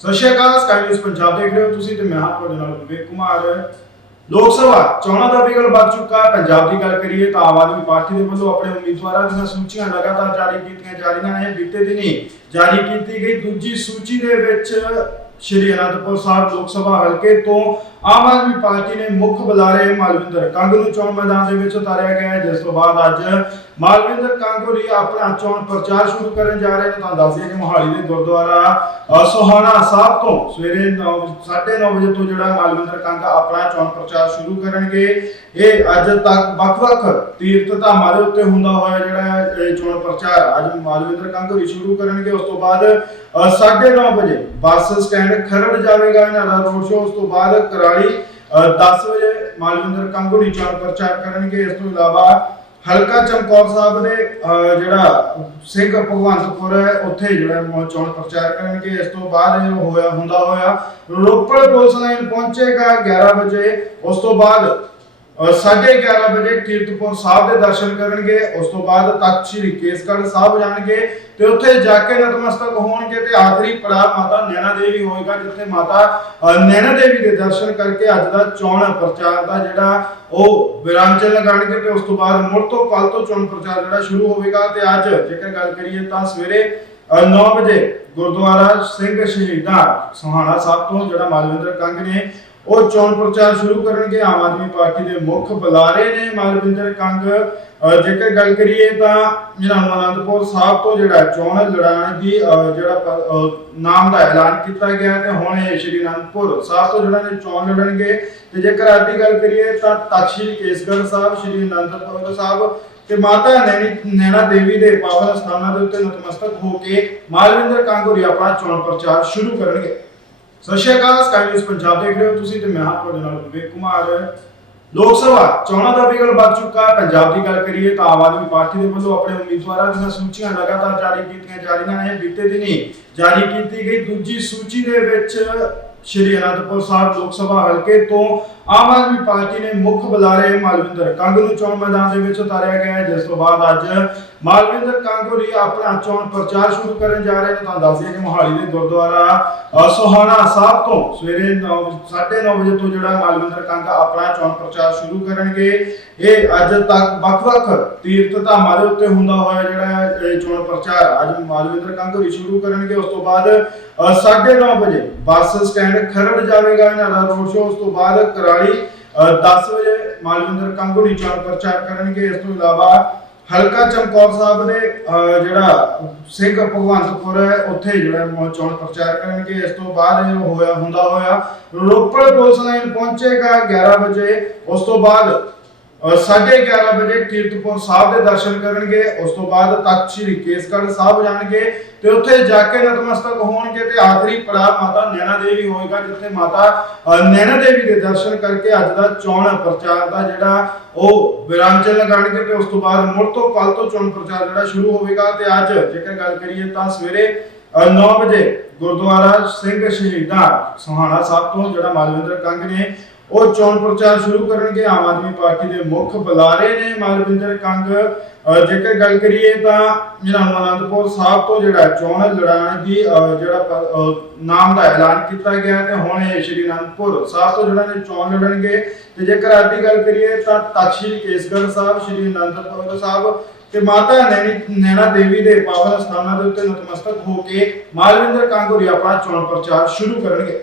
ਸਤਿ ਸ਼੍ਰੀ ਅਕਾਲ ਸਕਾਈ ਨਿਊਜ਼ ਪੰਜਾਬ ਦੇਖ ਰਹੇ ਹੋ ਤੁਸੀਂ ਤੇ ਮੈਂ ਹਾਂ ਤੁਹਾਡੇ ਨਾਲ ਵਿਵੇਕ ਕੁਮਾਰ। ਲੋਕ ਸਭਾ, ਚੋਣਾਂ ਦਾ ਵਿਗਲ ਵੱਧ ਚੁੱਕਾ ਹੈ, ਪੰਜਾਬ ਦੀ ਗੱਲ ਕਰੀਏ ਤਾਂ ਆਮ ਆਦਮੀ ਪਾਰਟੀ ਦੇ ਵੱਲੋਂ ਆਪਣੇ ਉਮੀਦਵਾਰਾਂ ਦੀਆਂ ਸੂਚੀਆਂ ਲਗਾਤਾਰ ਜਾਰੀ ਕੀਤੀਆਂ ਜਾ ਰਹੀਆਂ ਨੇ। ਬੀਤੇ ਦਿਨੀ ਜਾਰੀ ਕੀਤੀ ਗਈ ਦੂਜੀ ਸੂਚੀ ਦੇ ਵਿੱਚ ਸ਼੍ਰੀ ਅਨੰਦਪੁਰ ਸਾਹਿਬ ਲੋਕ ਸਭਾ ਹਲਕੇ ਤੋਂ ਆਮ ਆਦਮੀ ਪਾਰਟੀ ਨੇ ਮੁੱਖ ਬੁਲਾਰੇ ਮਾਲਵਿੰਦਰ ਕੰਗ ਨੂੰ ਚੋਣ ਮੈਦਾਨ ਦੇ ਵਿੱਚ ਉਤਾਰਿਆ ਗਿਆ ਹੈ। ਜਿਸ ਤੋਂ ਬਾਅਦ ਅੱਜ ਮਾਲਵਿੰਦਰ ਕੰਗ ਲਈ ਆਪਣਾ ਚੋਣ ਪ੍ਰਚਾਰ ਸ਼ੁਰੂ ਕਰਨ ਜਾ ਰਹੇ ਨੇ। ਤਾਂ ਦੱਸ ਦਈਏ ਕਿ ਮੋਹਾਲੀ ਦੇ ਗੁਰਦੁਆਰਾ ਸੋਹਾਣਾ ਸਾਹਿਬ ਤੋਂ ਸਵੇਰੇ 9:30 ਵਜੇ ਤੋਂ ਜਿਹੜਾ ਮਾਲਵਿੰਦਰ ਕੰਗ ਆਪਣਾ ਚੋਣ ਪ੍ਰਚਾਰ ਸ਼ੁਰੂ ਕਰਨਗੇ। ਇਹ ਅੱਜ ਤੱਕ ਵੱਖ-ਵੱਖ ਤੀਰਥ ਧਾਮਾਂ ਦੇ ਉੱਤੇ ਹੁੰਦਾ ਹੋਇਆ ਜਿਹੜਾ ਇਹ ਚੋਣ ਪ੍ਰਚਾਰ ਅੱਜ ਮਾਲਵਿੰਦਰ ਕੰਗ ਹੋਰੀ ਸ਼ੁਰੂ ਕਰਨਗੇ। ਉਸ ਤੋਂ ਬਾਅਦ ਅ, 9:30 ਵਜੇ ਬੱਸ ਸਟੈਂਡ ਖਰੜ ਜਾਵੇਗਾ। ਇਹਨਾਂ ਦਾ ਰੋਡ ਸ਼ੋਅ। ਉਸ ਤੋਂ ਬਾਅਦ ਕਰਾਲੀ ਅ, 10 ਵਜੇ ਮਾਲਵਿੰਦਰ ਕੰਗ ਚੋਣ ਪ੍ਰਚਾਰ ਕਰਨਗੇ। ਇਸ ਤੋਂ ਇਲਾਵਾ ਹਲਕਾ ਚਮਕੌਰ ਸਾਹਿਬ ਦੇ ਅਹ, ਜਿਹੜਾ ਸਿੰਘ ਭਗਵੰਤਪੁਰ ਹੈ ਉੱਥੇ ਜਿਹੜਾ ਚੋਣ ਪ੍ਰਚਾਰ ਕਰਨਗੇ। ਇਸ ਤੋਂ ਬਾਅਦ ਇਹ ਹੋਇਆ ਹੁੰਦਾ ਹੋਇਆ ਰੋਪੜ ਪੁਲਿਸ ਲਾਈਨ ਪਹੁੰਚੇਗਾ 11 ਵਜੇ। ਉਸ ਤੋਂ ਬਾਅਦ ਅਹ, ਸਾਢੇ 11 ਵਜੇ ਕੀਰਤਪੁਰ ਸਾਹਿਬ ਦੇ ਦਰਸ਼ਨ ਕਰਨਗੇ ਉਸ ਤੋਂ ਬਾਅਦ ਤਖਤ ਸ੍ਰੀ ਕੇਸਗੜ੍ਹ ਸਾਹਿਬ ਜਾਣਗੇ ਤੇ ਉੱਥੇ ਜਾ ਕੇ ਨਤਮਸਤਕ ਹੋਣਗੇ ਤੇ ਆਖਰੀ ਪੜਾਅ ਮਾਤਾ ਨੈਣਾ ਦੇਵੀ ਹੋਏਗਾ ਜਿੱਥੇ ਮਾਤਾ ਨੈਣਾ ਦੇਵੀ ਦੇ ਦਰਸ਼ਨ ਕਰਕੇ ਅੱਜ ਦਾ ਚੋਣ ਪ੍ਰਚਾਰ ਦਾ ਜਿਹੜਾ ਉਹ ਵਿਰਾਮ ਚ ਲਗਾਣਗੇ ਤੇ ਉਸ ਤੋਂ ਬਾਅਦ ਮੁੜ ਤੋਂ ਕੱਲ ਤੋਂ ਚੋਣ ਪ੍ਰਚਾਰ ਜਿਹੜਾ ਸ਼ੁਰੂ ਹੋਵੇਗਾ ਤੇ ਅੱਜ ਜੇਕਰ ਗੱਲ ਕਰੀਏ ਤਾਂ ਸਵੇਰੇ 9 ਵਜੇ ਗੁਰਦੁਆਰਾ ਸਿੰਘ ਸ਼ਹੀਦਾਂ ਸੋਹਾਣਾ ਸਾਹਿਬ ਤੋਂ ਜਿਹੜਾ ਮਾਲਵਿੰਦਰ ਕੰਗ ਨੇ ਉਹ ਚੋਣ ਪ੍ਰਚਾਰ ਸ਼ੁਰੂ ਕਰਨਗੇ। ਆਮ ਆਦਮੀ ਪਾਰਟੀ ਦੇ ਮੁੱਖ ਬੁਲਾਰੇ ਨੇ ਮਾਲਵਿੰਦਰ ਕੰਗ। ਜੇਕਰ ਗੱਲ ਕਰੀਏ ਤਾਂ ਜਿਹੜਾ ਅਨੰਦਪੁਰ ਸਾਹਿਬ ਤੋਂ ਜਿਹੜਾ ਚੋਣ ਲੜਾਉਣ ਦੀ ਜਿਹੜਾ ਨਾਮ ਦਾ ਐਲਾਨ ਕੀਤਾ ਗਿਆ ਤੇ ਹੁਣ ਇਹ ਸ਼੍ਰੀ ਅਨੰਦਪੁਰ ਸਾਹਿਬ ਤੋਂ ਜਿਹੜਾ ਨੇ ਚੋਣ ਲੜਨਗੇ। ਤੇ ਜੇਕਰ ਅੱਜ ਦੀ ਗੱਲ ਕਰੀਏ ਤਾਂ ਤਖ਼ਤ ਕੇਸਗੜ੍ਹ ਸਾਹਿਬ, ਸ਼੍ਰੀ ਅਨੰਦਪੁਰ ਸਾਹਿਬ ਤੇ ਮਾਤਾ ਨੈਣੀ, ਨੈਣਾ ਦੇਵੀ ਦੇ ਪਾਵਨ ਸਥਾਨਾਂ ਦੇ ਉੱਤੇ ਨਤਮਸਤਕ ਹੋ ਕੇ ਮਾਲਵਿੰਦਰ ਕਾਂਗੋਰੀ ਆਪਣਾ ਚੋਣ ਪ੍ਰਚਾਰ ਸ਼ੁਰੂ ਕਰਨਗੇ। ਸਤਿ ਸ਼੍ਰੀ ਅਕਾਲ ਸਕਾਈ ਨਿਊਜ਼ ਪੰਜਾਬ ਦੇਖ ਰਹੇ ਹੋ ਤੁਸੀਂ ਤੇ ਮੈਂ ਹਾਂ ਤੁਹਾਡੇ ਨਾਲ ਵਿਵੇਕ ਕੁਮਾਰ। ਲੋਕ ਸਭਾ ਚੋਣਾਂ ਦਾ ਵਿਗਲ ਵੱਧ ਚੁੱਕਾ ਹੈ, ਪੰਜਾਬ ਦੀ ਗੱਲ ਕਰੀਏ ਤਾਂ ਆਮ ਆਦਮੀ ਪਾਰਟੀ ਦੇ ਵੱਲੋਂ ਆਪਣੇ ਉਮੀਦਵਾਰਾਂ ਦੀਆਂ ਸੂਚੀਆਂ ਲਗਾਤਾਰ ਜਾਰੀ ਕੀਤੀਆਂ ਜਾ ਰਹੀਆਂ ਨੇ, ਬੀਤੇ ਦਿਨੀ ਜਾਰੀ ਕੀਤੀ ਗਈ ਦੂਜੀ ਸੂਚੀ ਦੇ ਵਿੱਚ ਸ਼੍ਰੀ ਅਨੰਦਪੁਰ ਸਾਹਿਬ ਲੋਕ ਸਭਾ ਹਲਕੇ ਤੋਂ ਆਮ ਆਦਮੀ ਪਾਰਟੀ ਨੇ ਮੁੱਖ ਬੁਲਾਰੇ ਮਾਲਵਿੰਦਰ ਕੰਗ ਨੂੰ ਚੋਣ ਮੈਦਾਨ ਦੇ ਵਿੱਚ ਉਤਾਰਿਆ ਗਿਆ ਹੈ। ਜਿਸ ਤੋਂ ਬਾਅਦ ਅੱਜ ਮਾਲਵਿੰਦਰ ਕੰਗ ਲਈ ਆਪਣਾ ਚੋਣ ਪ੍ਰਚਾਰ ਸ਼ੁਰੂ ਕਰਨ ਜਾ ਰਹੇ ਨੇ। ਤਾਂ ਦੱਸ ਦਈਏ ਕਿ ਮੋਹਾਲੀ ਦੇ ਗੁਰਦੁਆਰਾ ਸੋਹਾਣਾ ਸਾਹਿਬ ਤੋਂ ਸਵੇਰੇ 9:30 ਵਜੇ ਤੋਂ ਜਿਹੜਾ ਮਾਲਵਿੰਦਰ ਕੰਗ ਆਪਣਾ ਚੋਣ ਪ੍ਰਚਾਰ ਸ਼ੁਰੂ ਕਰਨਗੇ। ਇਹ ਅੱਜ ਤੱਕ ਵੱਖ-ਵੱਖ ਤੀਰਥ ਧਾਮਾਂ ਦੇ ਉੱਤੇ ਹੁੰਦਾ ਹੋਇਆ ਜਿਹੜਾ ਇਹ ਚੋਣ ਪ੍ਰਚਾਰ ਅੱਜ ਮਾਲਵਿੰਦਰ ਕੰਗ ਹੋਰੀ ਸ਼ੁਰੂ ਕਰਨਗੇ। ਉਸ ਤੋਂ ਬਾਅਦ ਅ, 9:30 ਵਜੇ ਬੱਸ ਸਟੈਂਡ ਖਰੜ ਜਾਵੇਗਾ ਇਹਨਾਂ ਦਾ ਰੋਡ ਸ਼ੋਅ। ਉਸ ਤੋਂ ਬਾਅਦ ਕਰਾਲੀ ਅ, 10 ਵਜੇ ਮਾਲਵਿੰਦਰ ਕੰਗ ਚੋਣ ਪ੍ਰਚਾਰ ਕਰਨਗੇ। ਇਸ ਤੋਂ ਇਲਾਵਾ ਹਲਕਾ ਚਮਕੌਰ ਸਾਹਿਬ ਦੇ ਅਹ, ਜਿਹੜਾ ਸਿੰਘ ਭਗਵੰਤਪੁਰ ਹੈ ਉੱਥੇ ਜਿਹੜਾ ਚੋਣ ਪ੍ਰਚਾਰ ਕਰਨਗੇ। ਇਸ ਤੋਂ ਬਾਅਦ ਇਹ ਹੋਇਆ ਹੁੰਦਾ ਹੋਇਆ ਰੋਪੜ ਪੁਲਿਸ ਲਾਈਨ ਪਹੁੰਚੇਗਾ 11 ਵਜੇ। ਉਸ ਤੋਂ ਬਾਅਦ ਅਹ, ਸਾਢੇ 11 ਵਜੇ ਕੀਰਤਪੁਰ ਸਾਹਿਬ ਦੇ ਦਰਸ਼ਨ ਕਰਨਗੇ ਉਸ ਤੋਂ ਬਾਅਦ ਤਖਤ ਸ੍ਰੀ ਕੇਸਗੜ੍ਹ ਸਾਹਿਬ ਜਾਣਗੇ ਤੇ ਉੱਥੇ ਜਾ ਕੇ ਨਤਮਸਤਕ ਹੋਣਗੇ ਤੇ ਆਖਰੀ ਪੜਾਅ ਮਾਤਾ ਨੈਣਾ ਦੇਵੀ ਹੋਏਗਾ ਜਿੱਥੇ ਮਾਤਾ ਨੈਣਾ ਦੇਵੀ ਦੇ ਦਰਸ਼ਨ ਕਰਕੇ ਅੱਜ ਦਾ ਚੋਣ ਪ੍ਰਚਾਰ ਦਾ ਜਿਹੜਾ ਉਹ ਵਿਰਾਮ ਚ ਲਗਾਣਗੇ ਤੇ ਉਸ ਤੋਂ ਬਾਅਦ ਮੁੜ ਤੋਂ ਕੱਲ ਤੋਂ ਚੋਣ ਪ੍ਰਚਾਰ ਜਿਹੜਾ ਸ਼ੁਰੂ ਹੋਵੇਗਾ ਤੇ ਅੱਜ ਜੇਕਰ ਗੱਲ ਕਰੀਏ ਤਾਂ ਸਵੇਰੇ 9 ਵਜੇ ਗੁਰਦੁਆਰਾ ਸਿੰਘ ਸ਼ਹੀਦਾਂ ਸੋਹਾਣਾ ਸਾਹਿਬ ਤੋਂ ਜਿਹੜਾ ਮਾਲਵਿੰਦਰ ਕੰਗ ਨੇ ਉਹ ਚੋਣ ਪ੍ਰਚਾਰ ਸ਼ੁਰੂ ਕਰਨਗੇ। ਆਮ ਆਦਮੀ ਪਾਰਟੀ ਦੇ ਮੁੱਖ ਬੁਲਾਰੇ ਨੇ ਮਾਲਵਿੰਦਰ ਕੰਗ। ਜੇਕਰ ਗੱਲ ਕਰੀਏ ਤਾਂ ਜਿਹੜਾ ਅਨੰਦਪੁਰ ਸਾਹਿਬ ਤੋਂ ਜਿਹੜਾ ਚੋਣ ਲੜਾਉਣ ਦੀ ਜਿਹੜਾ ਨਾਮ ਦਾ ਐਲਾਨ ਕੀਤਾ ਗਿਆ ਤੇ ਹੁਣ ਇਹ ਸ਼੍ਰੀ ਅਨੰਦਪੁਰ ਸਾਹਿਬ ਤੋਂ ਜਿਹੜਾ ਨੇ ਚੋਣ ਲੜਨਗੇ। ਤੇ ਜੇਕਰ ਅੱਜ ਦੀ ਗੱਲ ਕਰੀਏ ਤਾਂ ਤਖ਼ਤ ਕੇਸਗੜ੍ਹ ਸਾਹਿਬ, ਸ਼੍ਰੀ ਅਨੰਦਪੁਰ ਸਾਹਿਬ ਤੇ ਮਾਤਾ ਨੈਣੀ, ਨੈਣਾ ਦੇਵੀ ਦੇ ਪਾਵਨ ਸਥਾਨਾਂ ਦੇ ਉੱਤੇ ਨਤਮਸਤਕ ਹੋ ਕੇ ਮਾਲਵਿੰਦਰ ਕਾਂਗੋਰੀ ਆਪਣਾ ਚੋਣ ਪ੍ਰਚਾਰ ਸ਼ੁਰੂ ਕਰਨਗੇ।